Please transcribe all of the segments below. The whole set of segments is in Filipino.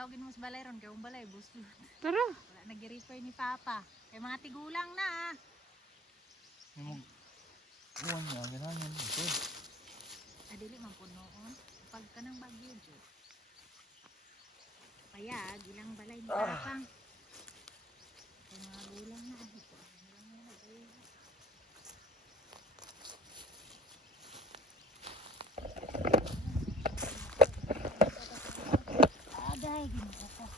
Login mo sa balay ron, kaya balay, buslo. Tara. Wala nag-refer ni Papa. Kaya mga tigulang na. Yung uwan niya, ganyan. Ito. Adili man po noon. Pag ka ng bagyo, Jo. Kaya, ilang balay ni Papa. Kaya mga gulang na. Aday, ginoo ko.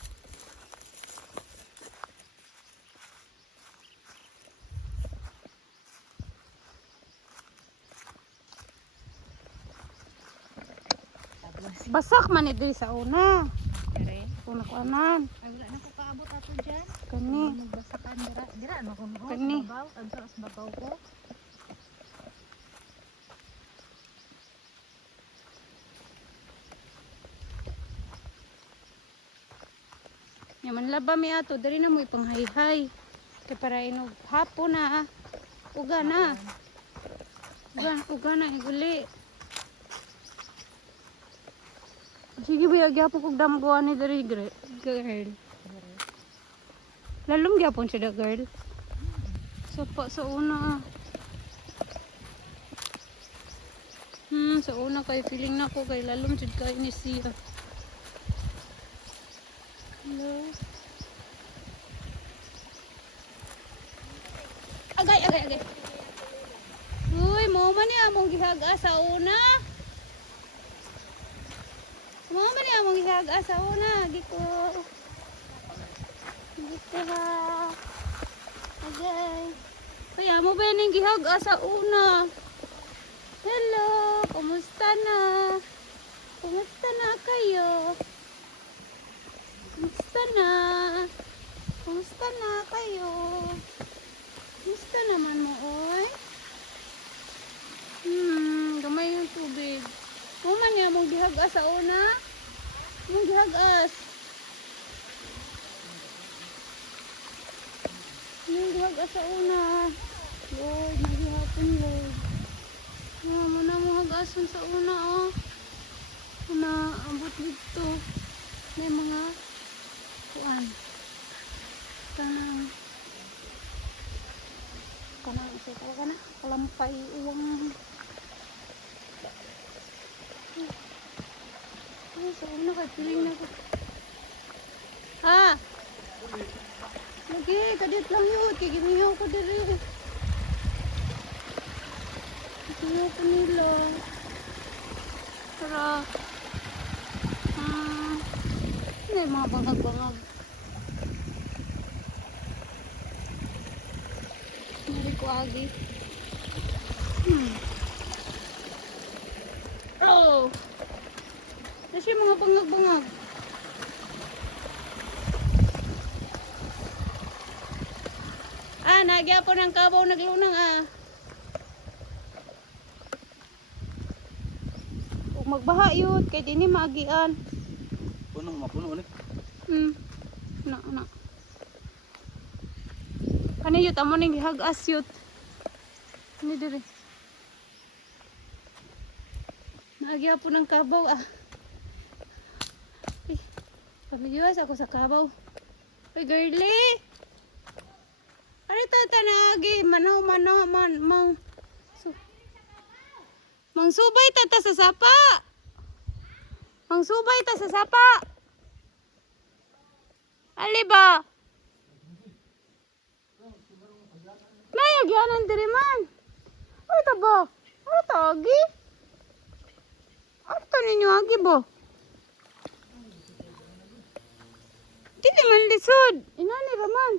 Basak man ito sa una. Dere. Una ko anan. Ay, wala na ko kaabot ato dyan. Kani. Magbasakan, dira. Dira, ano ko noon. Kani. Babaw. Ang babaw ko. Yaman laba mi ato. Dari na mo ipanghayhay. Kaya para inog hapon na. Uga na. Uga na. Iguli. Sige ba, gyapon kong damguan ni dari girl. Lalong gyapon siya da girl. Sa una. Sa una kay feeling na ko kay lalong jud kay ni siya. Hello. Agay. Uy, mo man ni among gihaga sa una. Mo man ni among gihaga sa una, giko. Giko ha. Agay. Kaya mo ba ning gihaga sa una? Hello, kumusta na? Kumusta na kayo? Kumusta na? Kumusta na kayo? Kumusta naman mo, oy? Gamay yung tubig. Kuman niya, mong gihagas sa una? Mong gihagas. Mong gihagas sa una. Lord, naghihapon, Lord. Mo na mo hagasan sa una, oh. Na abot dito. May mga kuan. Kanang isa talaga na. Kalampay uwang. Ay, sa una kay piling na ko. Ha? Lagi, kadit lang yun. Kigimihaw ko dali. Kigimihaw ko nila. Tara. Hindi, mga bangag-bangag. Nari ko agi. Oh! Kasi mga bangag-bangag. Nagya po ng kabaw naglunang Huwag magbaha yun, kaya di ni maagian. Mapuno ulit. Na. Ano yun, amo ning gihagas yun. Ano dire? Nagya po ng kabaw Ay, pamiliyos ako sa kabaw. Ay, girly! Ano ito tanagi? Mangsubay tata sa sapa. Mangsubay ta sa sapa. Ali ba? Mayag yanan diri man. Ano ta ba? Ano ta agi? Ano ta ninyo agi ba? Dili man lisod. Inani raman.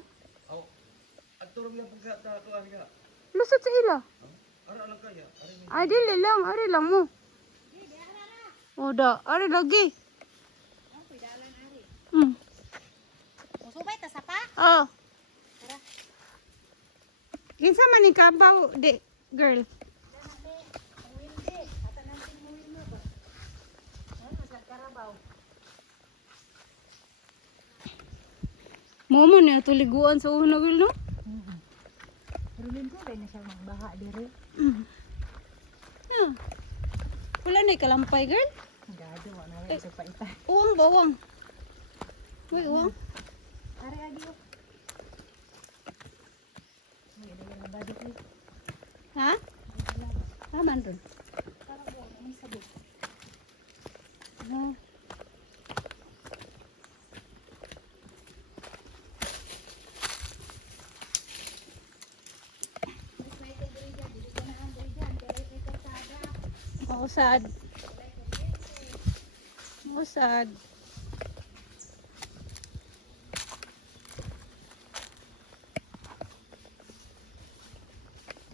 Turog lang pagkata ko aga. Lusot sa ila. Ara lang kaya. Ay, dili lang. Ari lang mo. Oda. Ari lagi. Musubay ta sa pa? Oh. Tara. Kinsa man ni kabaw, de, girl. Mo man niya tuliguan sa una, girl, no? Pero linggo rin na siya magbaha dire. Wala na kalampay, girl. Gado, wala na sa paita. Uwang bawang. Uy, uwang. Are agi oh. May dala na body ko. Ha? Taman ron. Para buwan may sabog. Ah. Mausad. Mausad.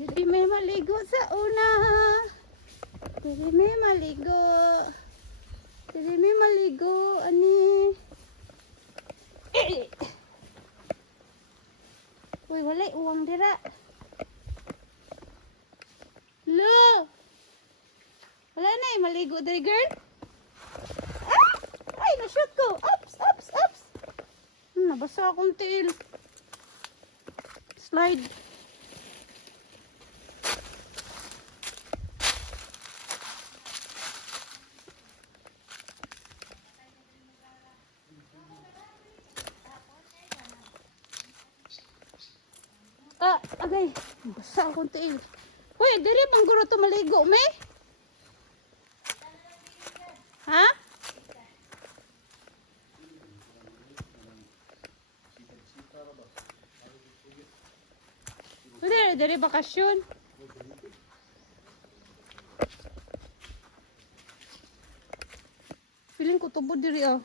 Dili may maligo sa una. Dili may maligo. Dili may maligo. Ani. Uy, walay uwang dira. Lo! Wala na eh, maligo diri girl. Ah! Ay, na-shoot ko. Ups, ups, ups. Nabasa akong tail. Slide. Ah, agay. Basa akong tail. Uy, diri bang guro to maligo, may? Ha? Dari bakasyon. Feeling ko tubod diri oh.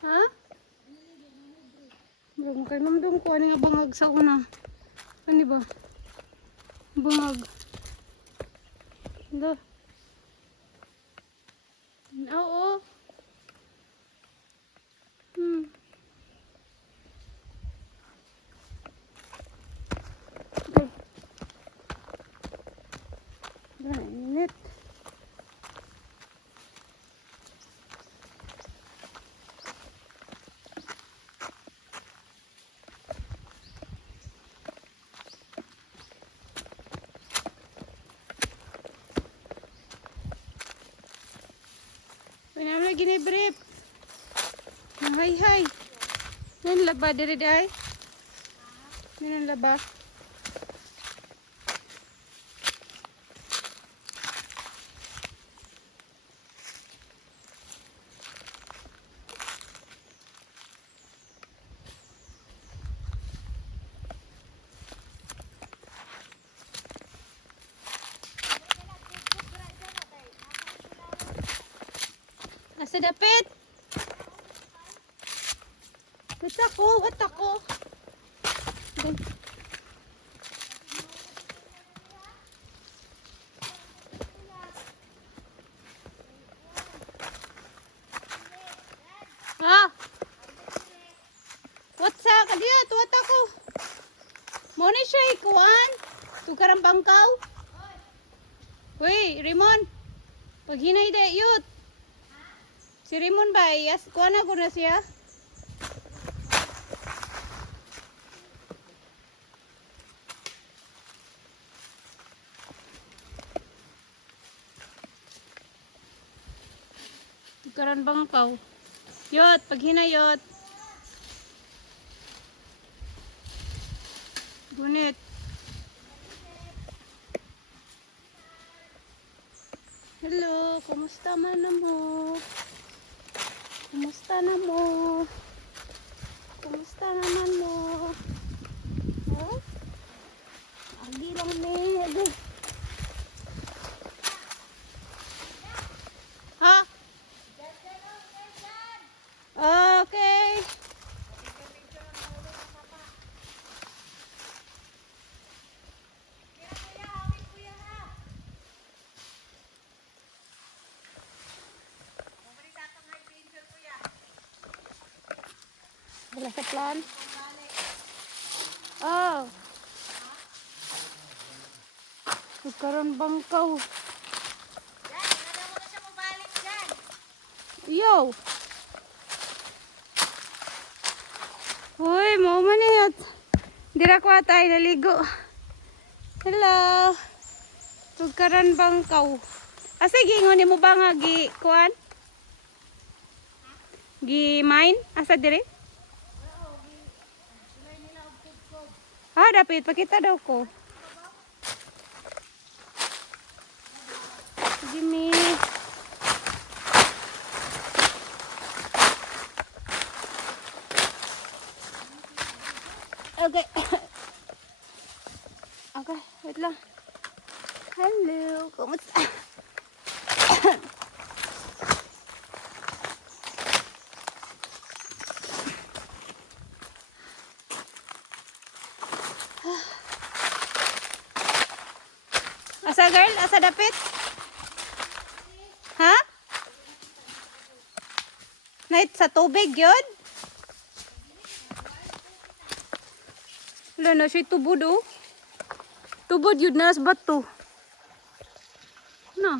Ha? Bro, kay mamdom ko ano nga bangag sa una. Ano ba? Bangag. Hala. Oo. Okay. Init. Pinamla gini brief. Hay. Nan laba diri day. Nan laba. Asa dapit? Wat ako. Ha? What's up? Kadiya, tuwat ako. Muna siya ikuan. Tukarang bangkaw. Uy, Raymond. Pag hinay da yut. Si Raymond ba? Yes, kuha na ko na siya. Tukaran bangkaw. Yot, pag hinayot. Gunit. Hello, kumusta man na mo? Kumusta na mo? Kumusta naman mo? Ha? Agi lang ni. Ha? Okay. Wala sa plan? Oh. Nagkaroon bangkaw. Yan, nagada mo na siya mabalik dyan. Yo. Uy, mau manit. Dira ko atay naligo. Hello. Tugkaran bangkaw. Asa gingon mo ba nga gi kuan? Gi mine asa dire? Ah, dapat pakita daw ko. Jimmy. Okay. Okay, wait lang. Hello, kumusta? Asa girl? Asa dapit? Ha? Night sa tubig yun? Wala na siya tubod oh. Tubod yun na sa bato. Na.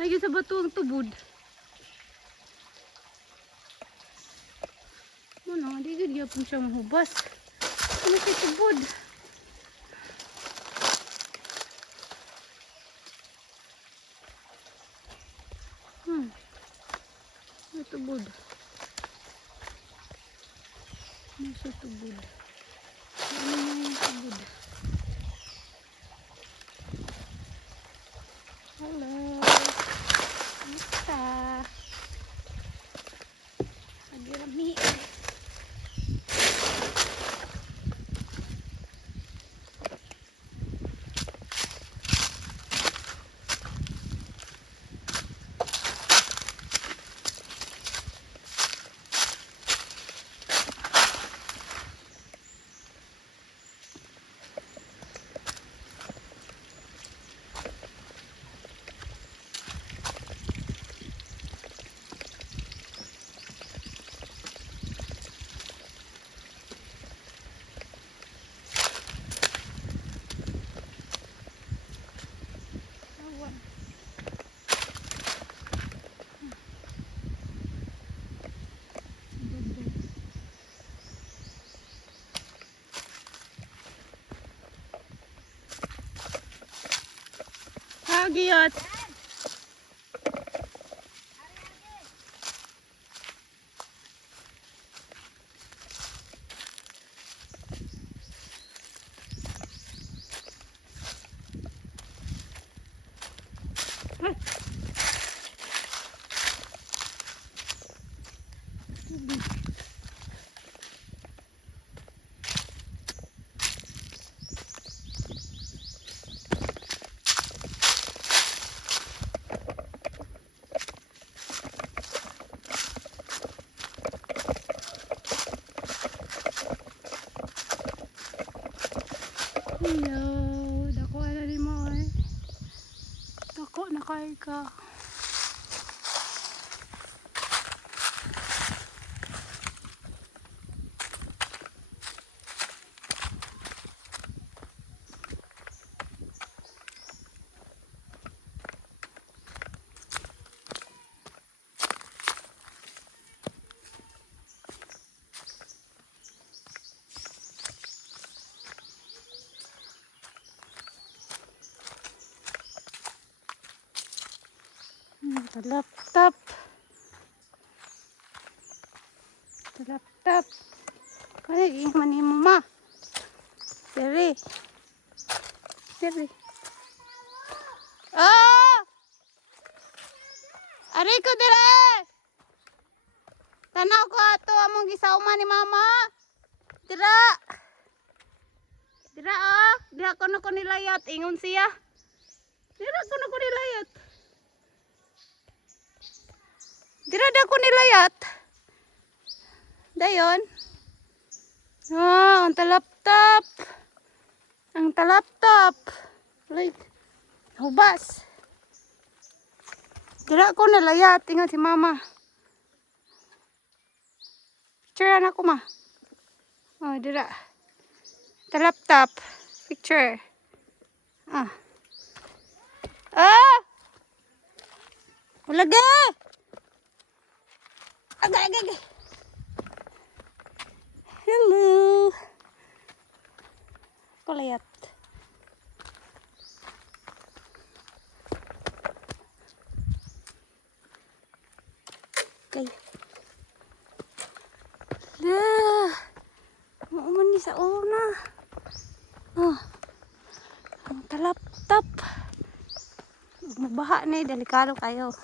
Nagyan sa bato ang tubod. Ano, di gud gyapon siya mahubas. Ano siya tubod? Ano tubod? Ano siya tubod? Ano nga yung tubod? Hello. Kamusta? Agirami. Giyot. Hello, dako na ni mo eh. Dako na kay ka. Laptop. Laptop. Ay, mani mo ma. Siri. Siri. Oh! Ari ko dire. Tanaw ko ato among gisauman ni mama. Dira. Dira oh. Dira ko nilayat. Ingon siya. Dira ko nilayat. Dira da ko nilayat. Dayon. Ah, ang talaptap. Ang talaptap. Like, hubas. Dira ko nilayat. Ingon si mama. Picture na ko ma. Oh, dira. Talaptap. Picture. Ah. Ah! Ulaga! Agay. Hello. kalayat. Okay. Lah. Mauman ni sa una. Oh. Ang talap-tap. Mabaha na delikado kayo.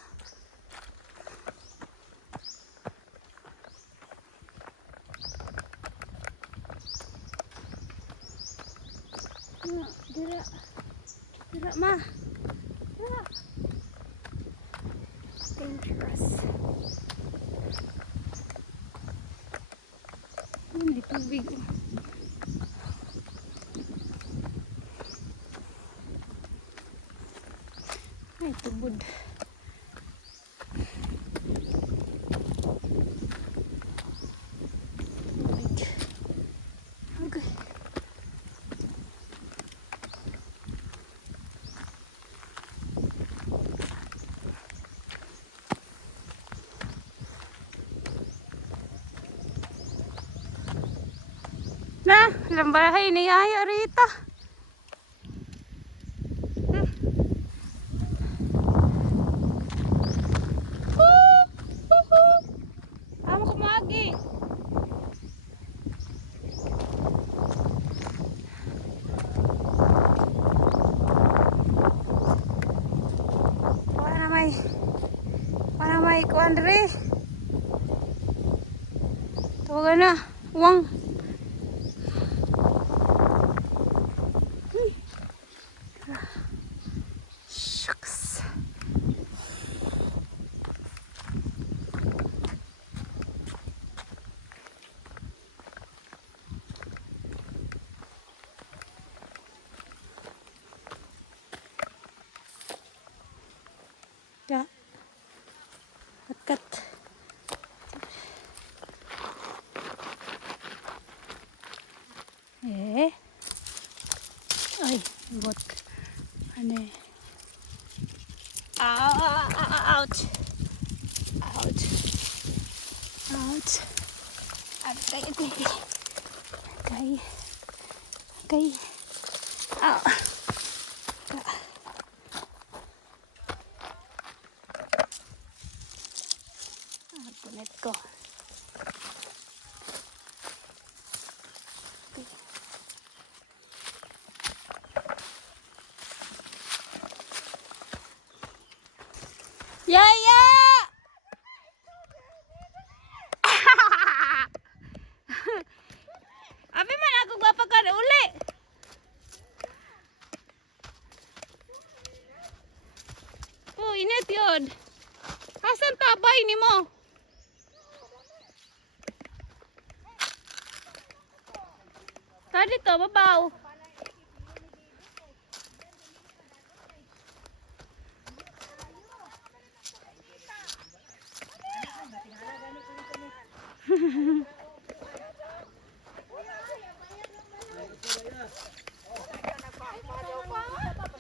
Dira. Dira ma. Dira. Dangerous. Hindi tubig. Ay, tubod. Tubig. Okay. Na, lambahay ni Yaya Rita. Amo kumagi. Para may kuandre. Tawagan na, uwang. Shucks. Ya. Kat. Ay, buat. Ane. Ouch. Ouch. Ouch. Okay, okay. Okay. Okay. Ow. Punit ko. Yaya! Abi man ako gwapakan uli. Oh, init yun. Asan tabay ni mo? Tadi to, babaw.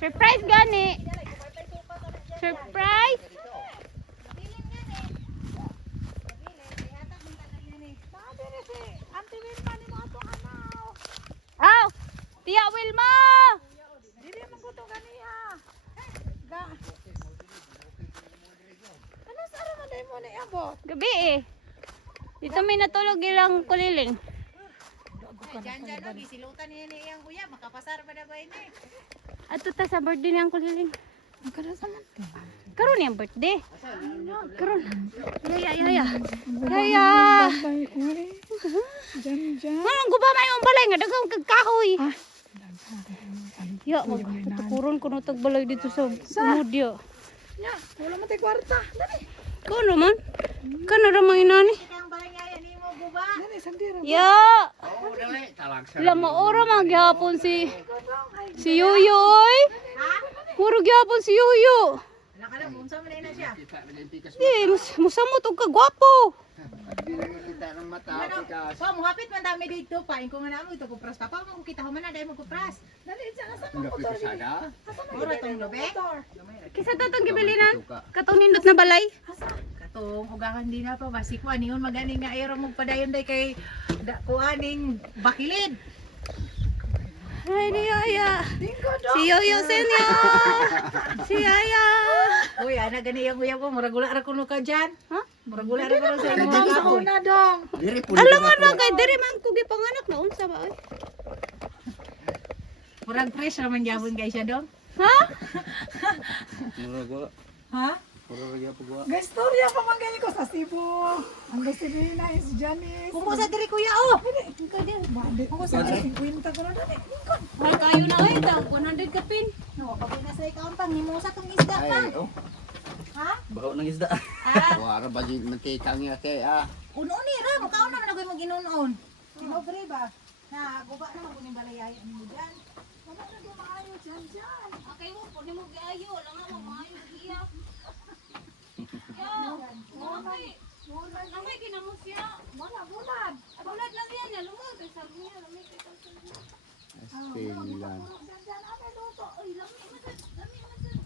Surprise gani. Surprise. Aw, Tia Wilma. Dili man ko to ganiha. Ga. Ano sa ara man dai mo ni abot? Gabi eh. Dito may natulog ilang kuliling. Diyan lagi silutan niya ni iyang kuya makapasar pa na ba ini? Ato ta sa birthday niyang kuliling. Magkara sa man to. Karon niyang birthday. Karon. Yaya, yaya. Yaya. Manong guba may ang balay nga dagang kagkahoy. Ya, magtukuron ko na tag balay dito sa mudyo. Nya, wala man tay kwarta. Dali. Kuno man? Kano ra mga inani? Ang balay nga ni mo guba. Dali sandira. Ya. Sila maura magyapon si Yuyo oy. Ha? Puro gyapon si Yuyo. Nakala unsa man na siya? Di, musamot og kagwapo. Pa mo hapit man dami dito pa ko nga namo ito ko pras papa mo kita man na dai mo ko pras. Dali sa sa motor. Ora tong lobe. Kisa tatong gibilinan? Katong nindot na balay? Katong ugahan din na pa basik wa niyon magani nga ayro mo padayon day kay kuaning bakilid. Hi ni Yaya. Si Yoyo Senior. Si Yaya. Uy, ana gani yang uyab ko, murag gula ra kuno ka dyan. Ha? Murag gula ra kuno sa imong gahon. Na dong. Diri po. Alangan man kay diri man ko gipanganak na unsa ba oy? Murag fresh ra man gyapon kay siya dong. Ha? Mura ko. Ha? Mura ra gyapon ko. Gastorya pa man ganyan ko sa Cebu. Ang Gasolina is Janice. Kumo sa diri kuya oh. Bade ko sa 50 ko na dali. Mahal kayo na oy, tag 100 ka pin. No, pag na sa ikaw pang himusa tong isda pa. Ay, oh. Ha? Baho ng isda. Ah, Wala ba di magkitang nga kay unon ni ra, mukhaon naman ako yung mag-inunon. Sinobre ba? Na guba naman kuning balayayan mo dyan. Wala na dumaayo dyan dyan. Okay mo, pwede mo giayo, lang nga maayo giya. Yo, okay. Lamay kinamo siya. Wala, bulad. Bulad lang yan, ya lumod kay sabi niya, lamay kay kalsal niya. Stilan. Dyan dyan, ame luto. Oy, lamay man sad, lamay man sad.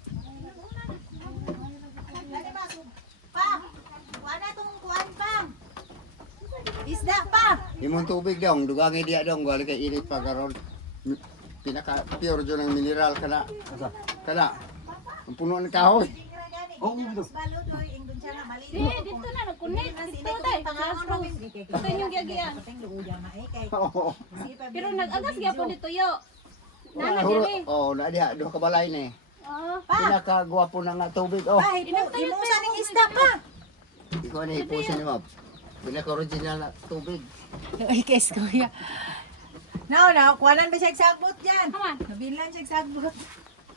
Dali ba? Pa! Wala tong kuan pang. Isda pa! Imong tubig dong, dugangi dia dong, wala kay init pa karon. Pinaka pure jud ng mineral kana. Kana. Ang puno ng kahoy. Oh, dito. Balod oy, ingdon siya nga bali. Dito na, nag-connect. Dito tayo, sa Astros. Ito yung giyagiyan. Pero nag-agas gyapon dito yo. Nana diri. Oh, na diha duha ka balay ni. Oh. Pinaka gwapo na nga tubig oh. Pa, himusa ning isda pa. Ikaw ni ipusin ni mo. Pinaka original na tubig. Ay, kes kuya. Now, kuwanan ba siya sagbot dyan? Haman. Nabilan siya sagbot.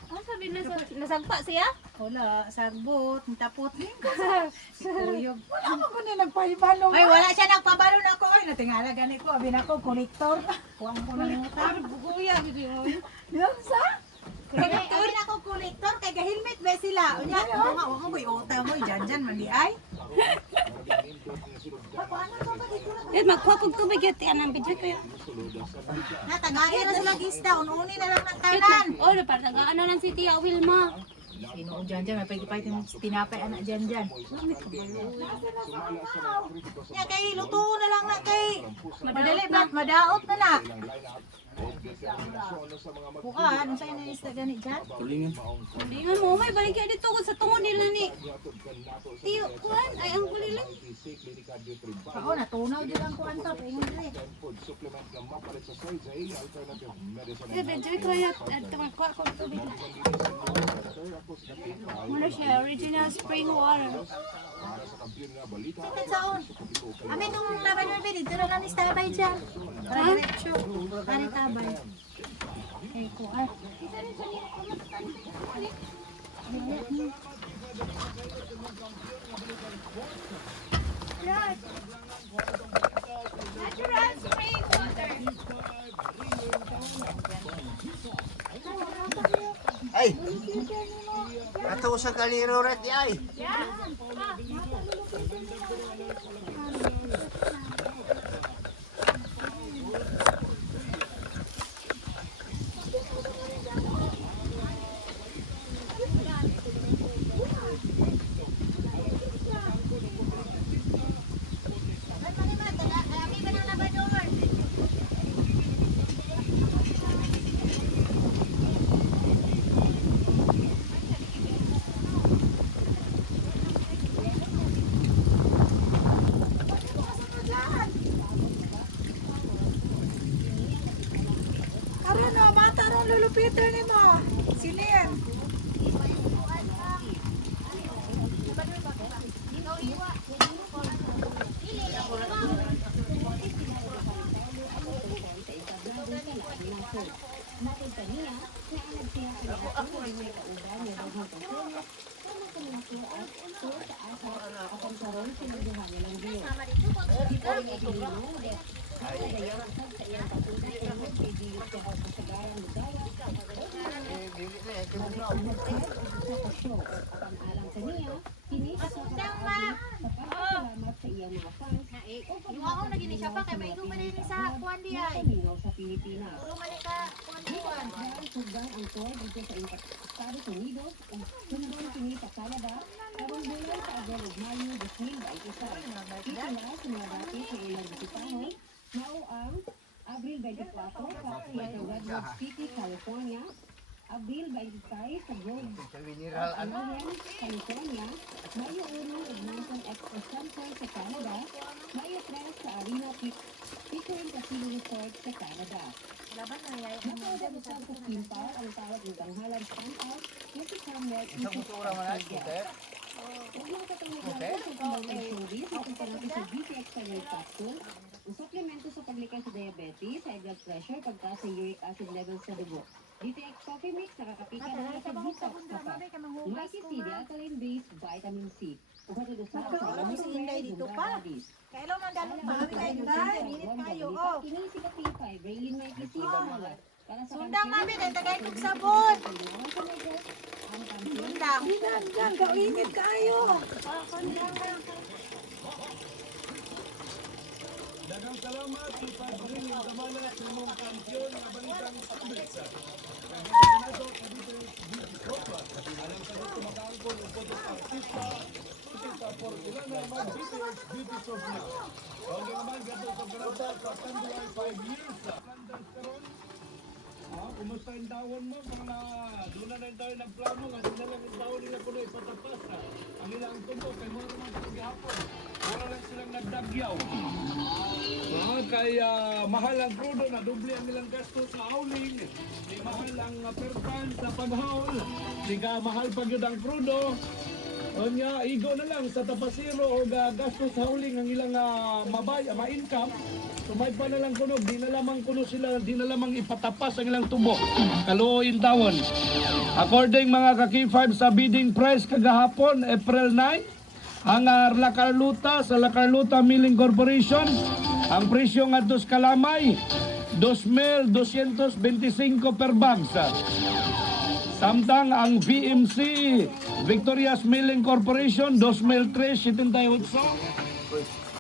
Ano sabi na nasagpa siya? Wala, sagbot, tapot. Si Kuyog. Wala mo ko na nagpahibalong. Ay, wala siya nagpabalon ako. Ay, natingala ganit ko. Abin ako, kolektor. Kuwang ko ng utang. Kuya, gid yo. Yan sa? Abin ako, kolektor. Kay ga-helmet ba sila? Unya, mga wako ko yung utang mo. Dyan, mandi ay. Eh magpapag tubig yun, tiyan ang video ko yun. Natagain na sila isda. Ununi na lang ng tanan. Oh, parang ano ng si Tia Wilma. Sino dyan, may pwede yung tinapay anak dyan. Ya, kay luto na lang na kay. Madali, blat, madaot na na. Bukan, ano sa'yo na isda ganit dyan? Tulingan. Hindi nga mo, may balik kayo dito sa tungod nila ni Tiyo Kuan. Ay, ang kulilan. Oo, natunaw dyan ang kuwan to. Paingin dyan. Eh, medyo ko yun. At tumakwa ko tubig. Ano siya? Original spring water. Sakit saon. Amin nung laban mo, dito na lang istabay dyan. Para diretso. Para tabay. Kay kuwan. Natural spring water. Ay. Ato sa kaliro ret ay. Karon no, mata ron lulupitan ni mo. Silin. Yung ako naging siya pa, kaya may ito pa rin sa kuwan di ay. Puro mali ka, kuwan. Abril 24 sa Redwood City, California. Abril 26 sa Grove Mineral Canyon, California. Mayo 1 Edmonton Expo Center sa Canada. Mayo 3 sa Arena Pickering Casino Resort sa Canada. Laban na yay. Nakaudag sa Kimpar ang tawag ng tanghalan stand-out na si Samuel Isang musura man ay scooter. Huwag mga katulog lang sa pagmamahal ng showbiz, makita natin sa BTX Thyroid Capsule, ang suplemento sa paglikas sa diabetes, high blood pressure, pagtaas sa uric acid levels sa dugo. DTX Coffee Mix, nakakapika na sa detox ka pa. May kisidi, alkaline-based vitamin C. Upatudusa sa Ano si Inday dito pa? Kailan man dalong pa kami kayo na. Minit kayo. Oh. Kinisi ka P5, Raylin may kisida na. Sundang mami, tagay kong sabon. Sundang. Diyan, kainit kayo. Dagang salamat sa pagparing ng damana sa mga kampiyon ng balitang pagbilsa. Alam sa gusto makaangkol ang photo artista, kita por Ilana mag-BTX Beauty Sofia. Huwag naman gato sa garata sa Tanduay 5 years. Landas karon. Kumusta yung tawon mo? Mga doon na tayo nagplano nga sila lang yung tawon nila kuno ipatapas. Ang ilang tubo kay mga naman sa paghihapon. Wala lang silang nagdagyaw. Kaya mahal ang crudo na doble ang ilang gasto sa hauling. Di mahal ang perpan sa paghaul. Di ka mahal pag yun ang crudo. Onya, igo na lang sa tapasiro o gasto sa hauling ang ilang ma-income. Sumay pa na lang kuno, di na lamang kuno sila, di na lamang ipatapas ang ilang tubo. Kaluoyin tawon. According mga ka-K5 sa bidding price kagahapon, April 9, ang La Carlota sa La Carlota Milling Corporation, ang presyo nga dos kalamay, 2,225 per bags. Samtang ang VMC Victoria's Milling Corporation, 2,378.